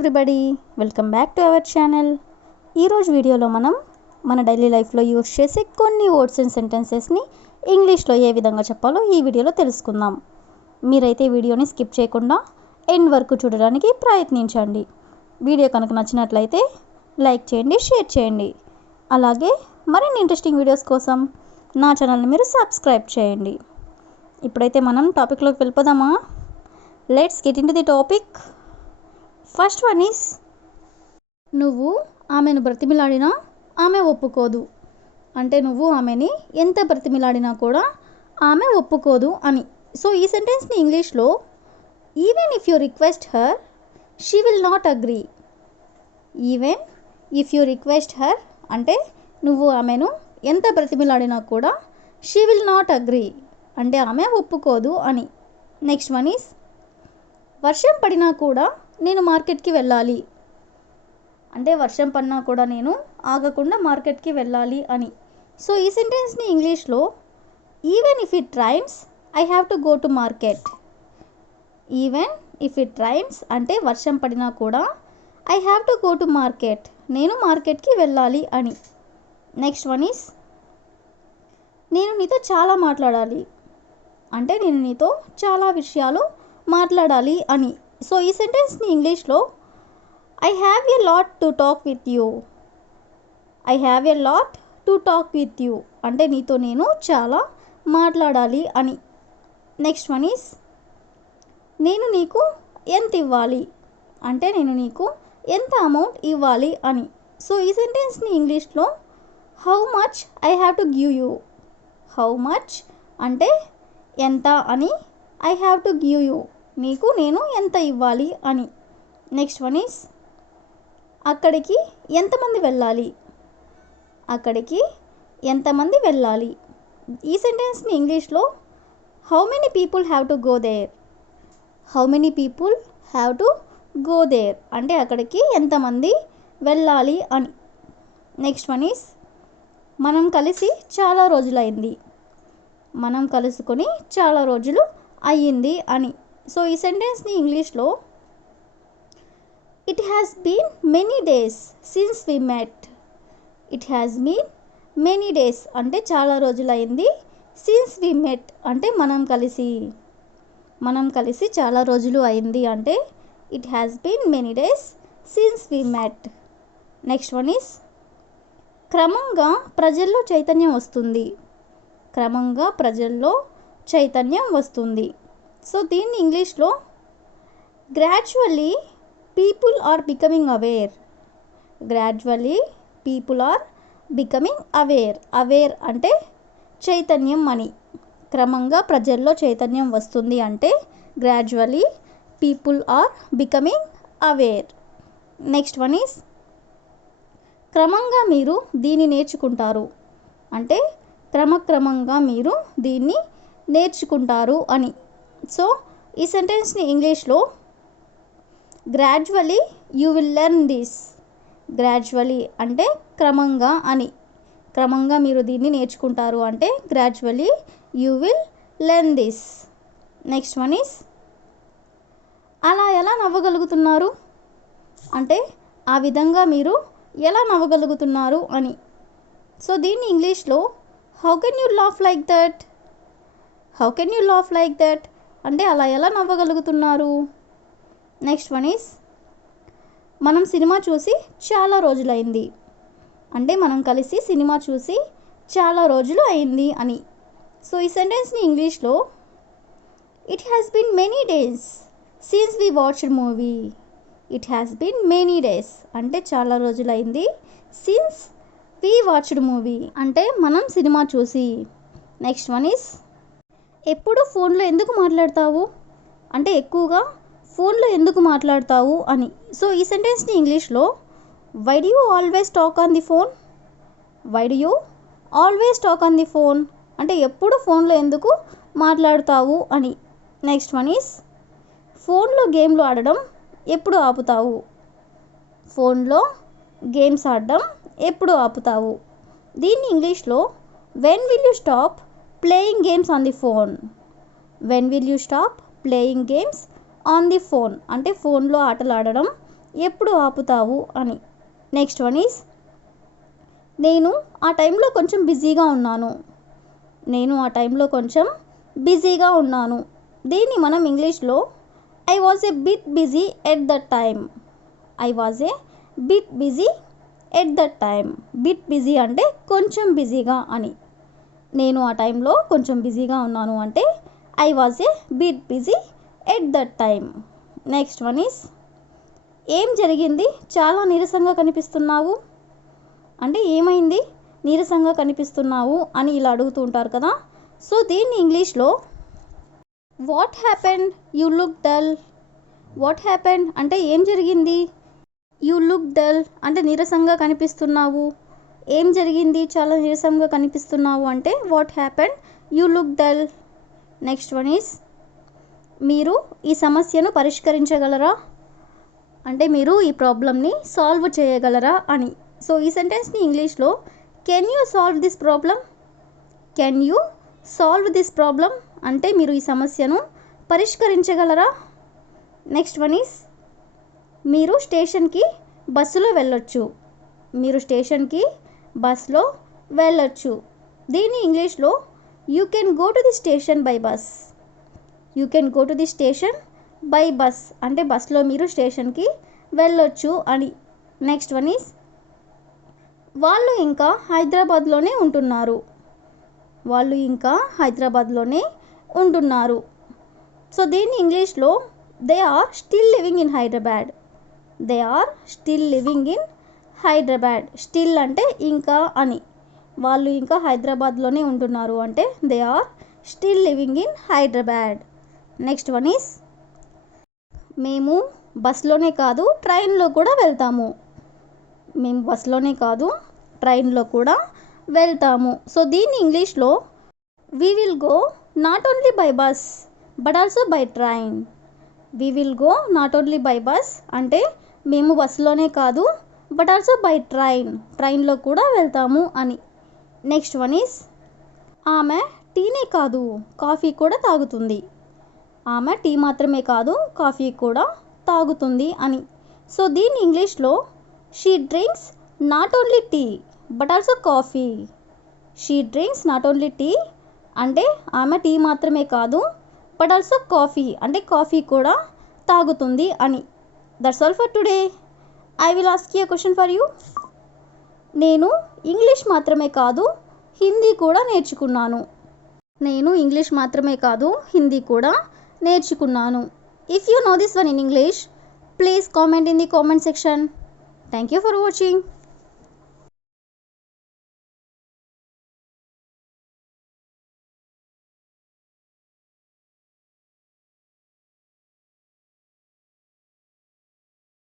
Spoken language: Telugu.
Everybody, welcome back to our channel. ఈరోజు వీడియోలో మనం మన డైలీ లైఫ్లో యూస్ చేసే కొన్ని వర్డ్స్ అండ్ సెంటెన్సెస్ని ఇంగ్లీష్లో ఏ విధంగా చెప్పాలో ఈ వీడియోలో తెలుసుకుందాం. మీరైతే వీడియోని స్కిప్ చేయకుండా ఎండ్ వరకు చూడడానికి ప్రయత్నించండి. వీడియో కనుక నచ్చినట్లయితే లైక్ చేయండి, షేర్ చేయండి. అలాగే మరిన్ని ఇంట్రెస్టింగ్ వీడియోస్ కోసం నా ఛానల్ని మీరు సబ్స్క్రైబ్ చేయండి. ఇప్పుడైతే మనం టాపిక్లోకి వెళ్ళిపోదామా? Let's get in to the topic. First one is, నువ్వు ఆమెను బ్రతిమిలాడినా ఆమె ఒప్పుకోదు. అంటే నువ్వు ఆమెని ఎంత బ్రతిమిలాడినా కూడా ఆమె ఒప్పుకోదు అని. సో ఈ సెంటెన్స్ని ఇంగ్లీష్లో even if you request her she will not agree. Even if you request her అంటే నువ్వు ఆమెను ఎంత బ్రతిమిలాడినా కూడా షీ విల్ నాట్ అగ్రీ అంటే ఆమె ఒప్పుకోదు అని. నెక్స్ట్ వన్ ఈస్, వర్షం పడినా కూడా నేను మార్కెట్కి వెళ్ళాలి. అంటే వర్షం పడినా కూడా నేను ఆగకుండా మార్కెట్కి వెళ్ళాలి అని. సో ఈ సెంటెన్స్ని ఇంగ్లీష్లో even if it rains I have to go to market. Even if it rains అంటే వర్షం పడినా కూడా I have to go to market నేను మార్కెట్కి వెళ్ళాలి అని. నెక్స్ట్ వన్ ఈస్, నేను నీతో చాలా మాట్లాడాలి. అంటే నేను నీతో చాలా విషయాలు మాట్లాడాలి అని. సో ఈ సెంటెన్స్ని ఇంగ్లీష్లో I have a lot to talk with you. I have a lot to talk with you అంటే నీతో నేను చాలా మాట్లాడాలి అని. నెక్స్ట్ వన్ ఈస్, నేను నీకు ఎంత ఇవ్వాలి. అంటే నేను నీకు ఎంత అమౌంట్ ఇవ్వాలి అని. సో ఈ సెంటెన్స్ని ఇంగ్లీష్లో how much I have to give you. How much అంటే ఎంత అని, I have to give you నీకు నేను ఎంత ఇవ్వాలి అని. నెక్స్ట్ వన్ ఈస్, అక్కడికి ఎంతమంది వెళ్ళాలి. అక్కడికి ఎంతమంది వెళ్ళాలి. ఈ సెంటెన్స్ని ఇంగ్లీష్లో how many people have to go there. How many people have to go there అంటే అక్కడికి ఎంతమంది వెళ్ళాలి అని. నెక్స్ట్ వన్ ఈస్, మనం కలిసి చాలా రోజులైంది. మనం కలుసుకొని చాలా రోజులు అయ్యింది అని. సో ఈ సెంటెన్స్ని ఇంగ్లీష్లో it has been many days since we met. It has been many days అంటే చాలా రోజులైంది. సిన్స్ వి మెట్ అంటే మనం కలిసి చాలా రోజులు అయింది అంటే it has been many days since we met. Next one is, క్రమంగా ప్రజల్లో చైతన్యం వస్తుంది. క్రమంగా ప్రజల్లో చైతన్యం వస్తుంది. సో దీన్ని ఇంగ్లీష్లో gradually people are becoming aware. Gradually people are becoming aware. Aware అంటే చైతన్యం అని. క్రమంగా ప్రజల్లో చైతన్యం వస్తుంది అంటే gradually people are becoming aware. Next one is, క్రమంగా మీరు దీన్ని నేర్చుకుంటారు. అంటే క్రమక్రమంగా మీరు దీన్ని నేర్చుకుంటారు అని. సో ఈ సెంటెన్స్ని ఇంగ్లీష్లో gradually you will learn this. Gradually అంటే క్రమంగా అని. క్రమంగా మీరు దీన్ని నేర్చుకుంటారు అంటే gradually you will learn this. Next one is, అలా ఎలా నవ్వగలుగుతున్నారు. అంటే ఆ విధంగా మీరు ఎలా నవ్వగలుగుతున్నారు అని. సో దీన్ని ఇంగ్లీష్లో how can you laugh like that. How can you laugh like that అంటే అలా ఎలా నవ్వగలుగుతున్నారు. నెక్స్ట్ వన్ ఈస్, మనం సినిమా చూసి చాలా రోజులైంది. అంటే మనం కలిసి సినిమా చూసి చాలా రోజులు అయింది అని. సో ఈ సెంటెన్స్ని ఇంగ్లీష్లో it has been many days since we watched movie. It has been many days అంటే చాలా రోజులైంది. సిన్స్ వీ వాచ్డ్ మూవీ అంటే మనం సినిమా చూసి. నెక్స్ట్ వన్ ఈస్, ఎప్పుడు ఫోన్లో ఎందుకు మాట్లాడతావు. అంటే ఎక్కువగా ఫోన్లో ఎందుకు మాట్లాడతావు అని. సో ఈ సెంటెన్స్ని ఇంగ్లీష్లో why do you always talk on the phone. Why do you always talk on the phone అంటే ఎప్పుడు ఫోన్లో ఎందుకు మాట్లాడతావు అని. నెక్స్ట్ వన్ ఈస్, ఫోన్లో గేమ్లు ఆడడం ఎప్పుడు ఆపుతావు. ఫోన్లో గేమ్స్ ఆడడం ఎప్పుడు ఆపుతావు. దీన్ని ఇంగ్లీష్లో when will you stop playing games on the phone. When will you stop playing games on the phone అంటే ఫోన్లో ఆటలు ఆడడం ఎప్పుడు ఆపుతావు అని. నెక్స్ట్ వన్ ఈజ్ నేను ఆ టైంలో కొంచెం బిజీగా ఉన్నాను. నేను ఆ టైంలో కొంచెం బిజీగా ఉన్నాను. దీన్ని మనం ఇంగ్లీష్లో I was a bit busy at that time. I was a bit busy at that time. Bit busy అంటే కొంచెం బిజీగా అని. నేను ఆ టైంలో కొంచెం బిజీగా ఉన్నాను అంటే I was a bit busy at that time. Next one is ఏం జరిగింది, చాలా నీరసంగా కనిపిస్తున్నావు అంటే ఏమైంది, నీరసంగా కనిపిస్తున్నావు అని ఇలా అడుగుతూ ఉంటారు కదా. సో దీన్ని ఇంగ్లీష్లో what happened, you look dull. What happened అంటే ఏం జరిగింది, యూ లుక్ డల్ అంటే నీరసంగా కనిపిస్తున్నావు. ఏం జరిగింది, చాలా నీరసంగా కనిపిస్తున్నావు అంటే what happened, you look dull. Next one is మీరు ఈ సమస్యను పరిష్కరించగలరా అంటే మీరు ఈ ప్రాబ్లమ్ని సాల్వ్ చేయగలరా అని. సో ఈ సెంటెన్స్ని ఇంగ్లీష్లో can you solve this problem. Can you solve this problem అంటే మీరు ఈ సమస్యను పరిష్కరించగలరా. నెక్స్ట్ వన్ ఈజ్ మీరు స్టేషన్కి బస్సులో వెళ్ళొచ్చు. మీరు స్టేషన్కి బస్లో వెళ్ళొచ్చు. దీన్ని ఇంగ్లీష్లో you can go to the station by bus. You can go to the station by bus అంటే బస్లో మీరు స్టేషన్కి వెళ్ళొచ్చు అని. నెక్స్ట్ వన్ ఈజ్ వాళ్ళు ఇంకా హైదరాబాద్లోనే ఉంటున్నారు. వాళ్ళు ఇంకా హైదరాబాద్లోనే ఉంటున్నారు. సో దీన్ని ఇంగ్లీష్లో they are still living in Hyderabad. They are still living in Hyderabad. Still అంటే ఇంకా అని. వాళ్ళు ఇంకా హైదరాబాద్లోనే ఉంటున్నారు అంటే they are still living in Hyderabad. Next one is మేము బస్లోనే కాదు ట్రైన్లో కూడా వెళ్తాము. మేము బస్లోనే కాదు ట్రైన్లో కూడా వెళ్తాము. సో దీన్ని ఇంగ్లీష్లో we will go not only by bus but also by train. We will go not only by bus అంటే మేము బస్సులోనే కాదు బట్ ఆల్సో బై ట్రైన్, ట్రైన్లో కూడా వెళ్తాము అని. నెక్స్ట్ వన్ ఈజ్ ఆమె టీనే కాదు కాఫీ కూడా తాగుతుంది. ఆమె టీ మాత్రమే కాదు కాఫీ కూడా తాగుతుంది అని. సో దీన్ని ఇంగ్లీష్లో she drinks not only tea but also coffee. She drinks not only tea అంటే ఆమె టీ మాత్రమే కాదు బట్ ఆల్సో కాఫీ అంటే కాఫీ కూడా తాగుతుంది అని. That's all for today. I will ask you question for you. నేను ఇంగ్లీష్ మాత్రమే కాదు హిందీ కూడా నేర్చుకున్నాను. నేను ఇంగ్లీష్ మాత్రమే కాదు హిందీ కూడా నేర్చుకున్నాను. If you know this one in English, please comment in the comment section. Thank you for watching.